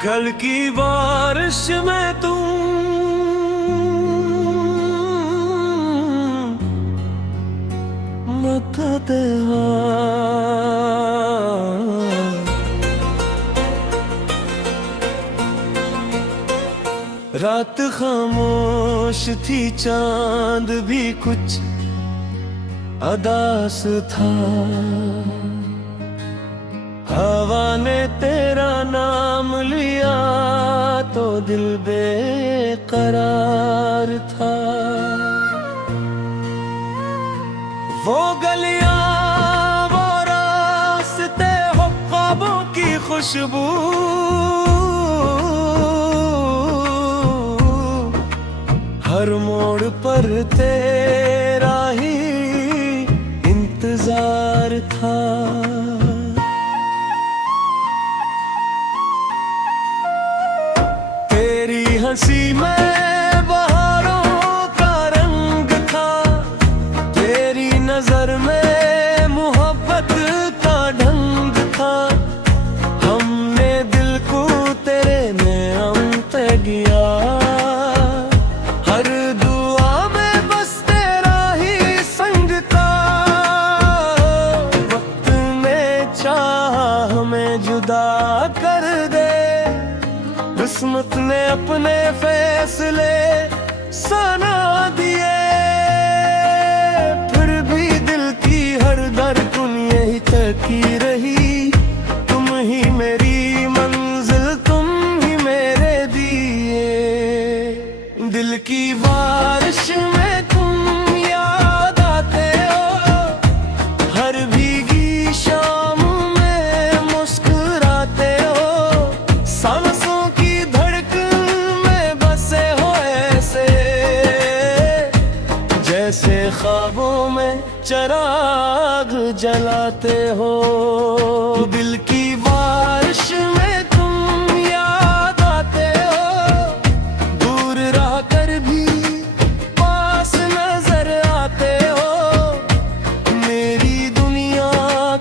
कल की बारिश में तुम मत देना। रात खामोश थी, चांद भी कुछ अदास था। हवा ने तेरा नाम लिया तो दिल बेकरार था। वो गलियां, वो रास्ते, वो ख्वाबों की खुशबू, हर मोड़ पर तेरा ही इंतजार था। तेरी हंसी में बहारों का रंग था, तेरी नजर में मोहब्बत का ढंग था। हमने दिल को तेरे नाम पे किया, हर दुआ में बस तेरा ही संग था। वक्त ने चाहा हमें जुदा कर दे, किस्मत ने अपने फैसले सुना दिए। फिर भी दिल की हर धड़कन यही तकी रही, तुम ही मेरी मंजिल, तुम ही मेरे दिए। दिल की बारिश में तुम याद आते हो, हर भीगी शाम में मुस्कुराते हो। सांसों की धड़कन में बसे हो ऐसे, जैसे ख्वाबों में चिराग जलाते हो। दिल की बारिश में तुम याद आते हो, दूर रह कर भी पास नजर आते हो। मेरी दुनिया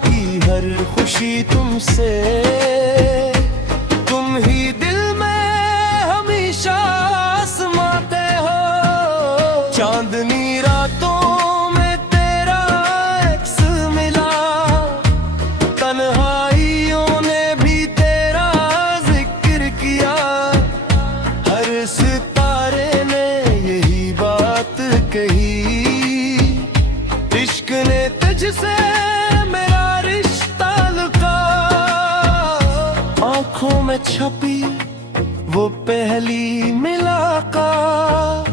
की हर खुशी तुमसे, तुम ही दिल में हमेशा समाते हो। चांदनी रातों में तेरा अक्स मिला, तन्हाइयों ने भी तेरा जिक्र किया। हर सितारे ने यही बात कही, इश्क ने तुझसे मेरा रिश्ता लुका। आंखों में छपी वो पहली मुलाकात,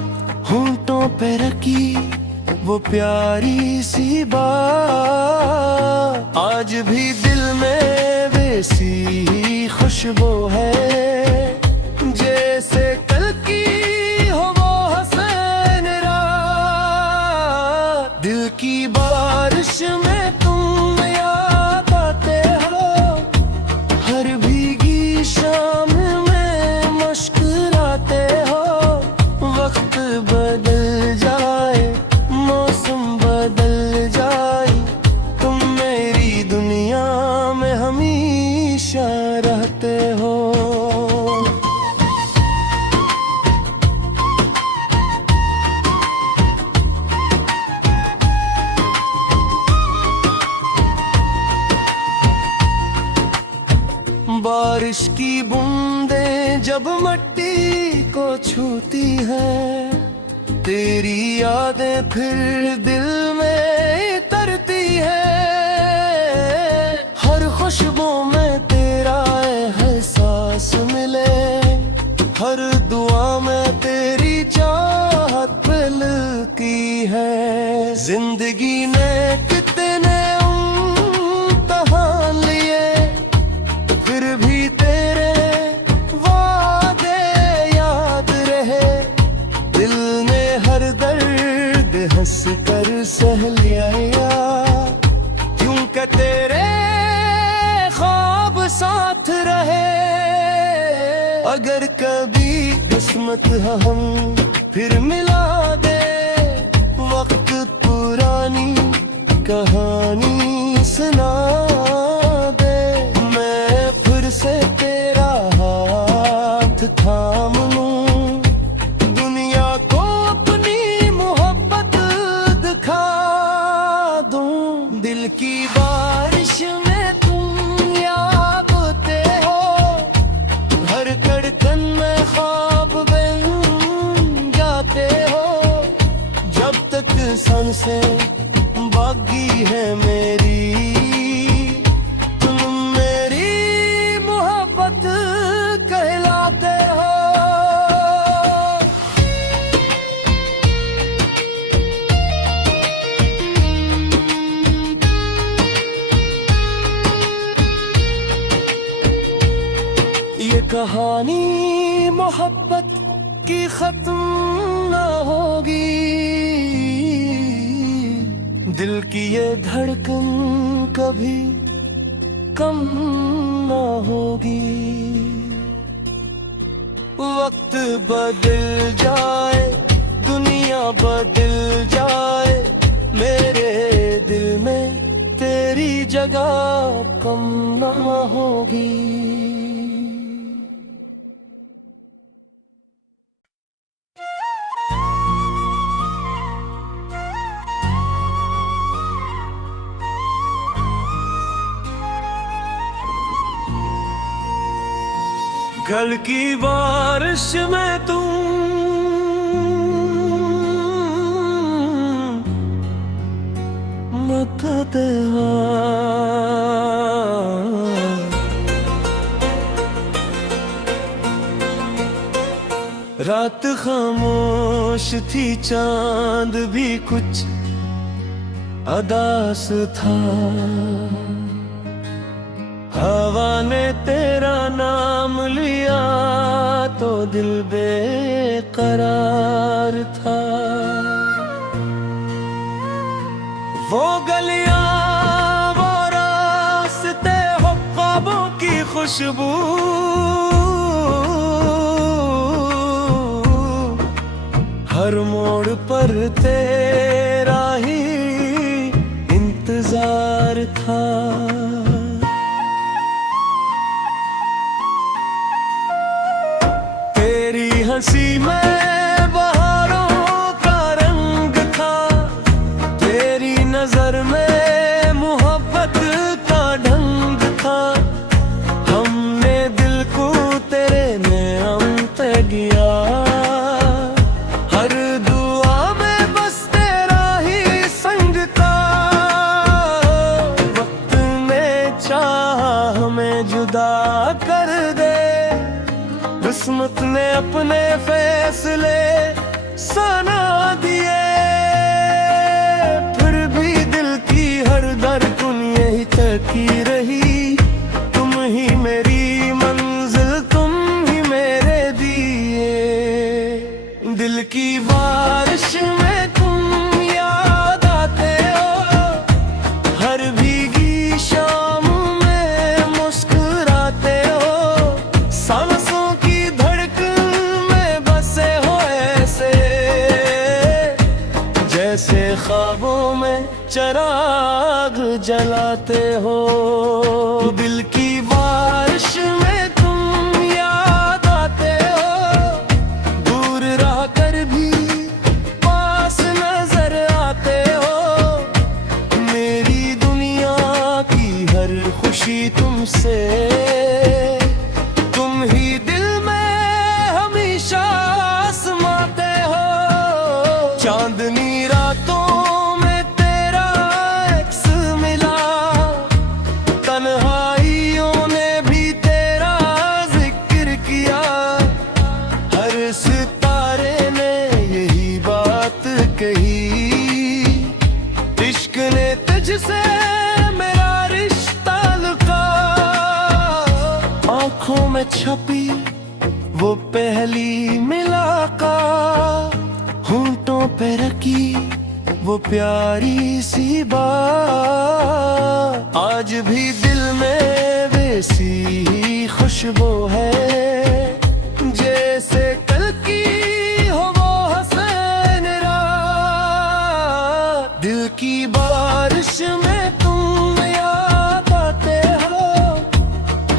होंठों पे रखी वो प्यारी सी बात। आज भी दिल में वैसी ही खुशबू है, जैसे कल की हो वो हसन रात। दिल की बारिश में तुम याद आते हो, हर भीगी शाम में मुस्कुराते हो। वक्त बदल जाए, मौसम बदल जाए, तुम मेरी दुनिया में हमेशा रहते हो। बारिश की बूंदें जब मिट्टी को छूती है, तेरी यादें फिर दिल में तरती है। हर खुशबू में तेरा एहसास मिले, हर दुआ में तेरी चाहत मिलती है। जिंदगी ने कितने इम्तिहान लिए, फिर भी तेरे वादे याद रहे। दिल ने हर दर्द हंस कर सह लिया, क्योंकि तेरे ख्वाब साथ रहे। अगर कभी किस्मत हम फिर मिला दे, वक्त पुरानी कहानी सुना दे। मैं फिर से तेरा हाथ से बागी है मेरी, तुम मेरी मोहब्बत कहलाते हो। ये कहानी मोहब्बत की खत्म ना होगी, दिल की ये धड़कन कभी कम ना होगी। वक्त बदल जाए, दुनिया बदल जाए, मेरे दिल में तेरी जगह कम ना होगी। कल की बारिश में तुम मत देना, रात खामोश थी, चांद भी कुछ अदास था। हवा ने तेरा नाम लिया तो दिल बेकरार था। वो गलियां, वो रास्ते, वो ख्वाबों की खुशबू, हर मोड़ पर तेरा ही इंतजार था। हंसी में बहारों का रंग था, तेरी नजर में मोहब्बत का ढंग था। हमने दिल को तेरे नाम पे किया, हर दुआ में बस तेरा ही संग था। वक्त ने चाहा हमें जुदा कर दे, किस्मत ने अपने फैसले सुना दिए। फिर भी दिल की हर धड़कन यही तकी रही, तुम ही मेरी मंजिल, तुम ही मेरे दिए। दिल की बारिश में तुम याद आते हो, हर भीगी शाम में मुस्कुराते हो। सांसों जैसे ख्वाबों में चिराग जलाते हो। दिल की बारिश में तुम याद आते हो, दूर रह कर भी पास नजर आते हो। मेरी दुनिया की हर खुशी तुमसे, तुम ही दिल में हमेशा समाते हो। चांदनी रातों में तेरा अक्स मिला, तन्हाइयों ने भी तेरा जिक्र किया। हर सितारे ने यही बात कही, इश्क ने तुझसे मेरा रिश्ता लुका। आँखों में छपी वो पहली मुलाकात, होंठों पे रखी वो प्यारी सी बात। आज भी दिल में वैसी ही खुशबू है, जैसे कल की हो वो हसन रात। दिल की बारिश में तुम याद आते हो,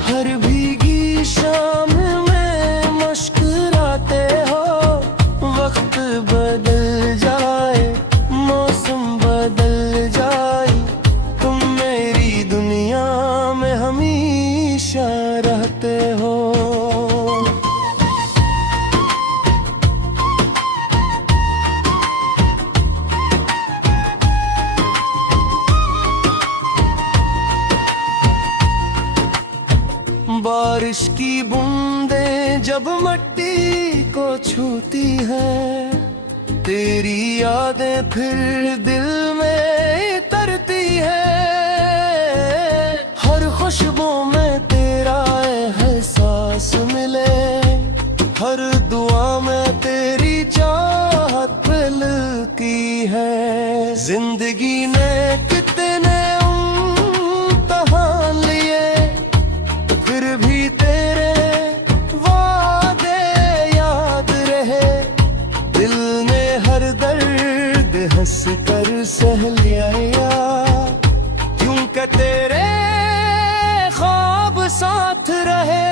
हर भीगी शाम में मुस्कुराते हो। वक्त बदल जाए, मौसम बदल जाए, तुम मेरी दुनिया में हमेशा रहते हो। जब मिट्टी को छूती है तेरी यादें फिर दिल में तरती है। हर खुशबू में तेरा एहसास मिले, हर दुआ में तेरी चाहत मिलती है। जिंदगी ने कितने इम्तिहान लिए, फिर भी तेरे वादे याद रहे। दिल ने हर दर्द हंस कर सह लिया, क्योंकि तेरे ख्वाब साथ रहे।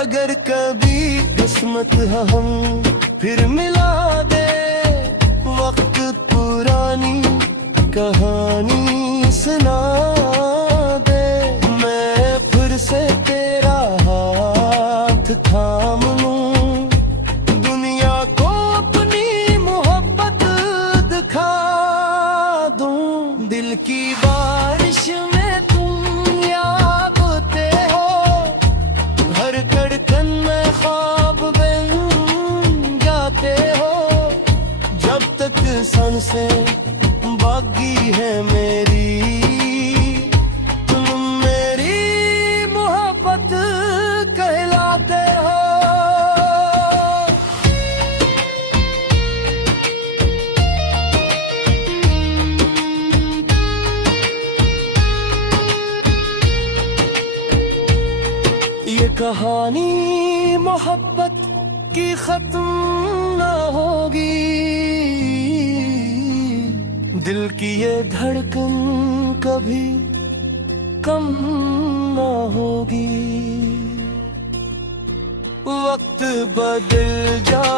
अगर कभी किस्मत हम फिर मिला दे, वक्त पुरानी कहानी सुना दे। मैं फिर से तेरा हाथ थाम लूं, दुनिया को अपनी मोहब्बत दिखा दूं। दिल की बारिश में तुम याबते हो, हर धड़कन में ख्वाब बन जाते हो। जब तक सांसें बाकी है मेरी, तुम मेरी मोहब्बत कहलाते हो। ये कहानी मोहब्बत की खत्म ना होगी, दिल की ये धड़कन कभी कम ना होगी। वक्त बदल जा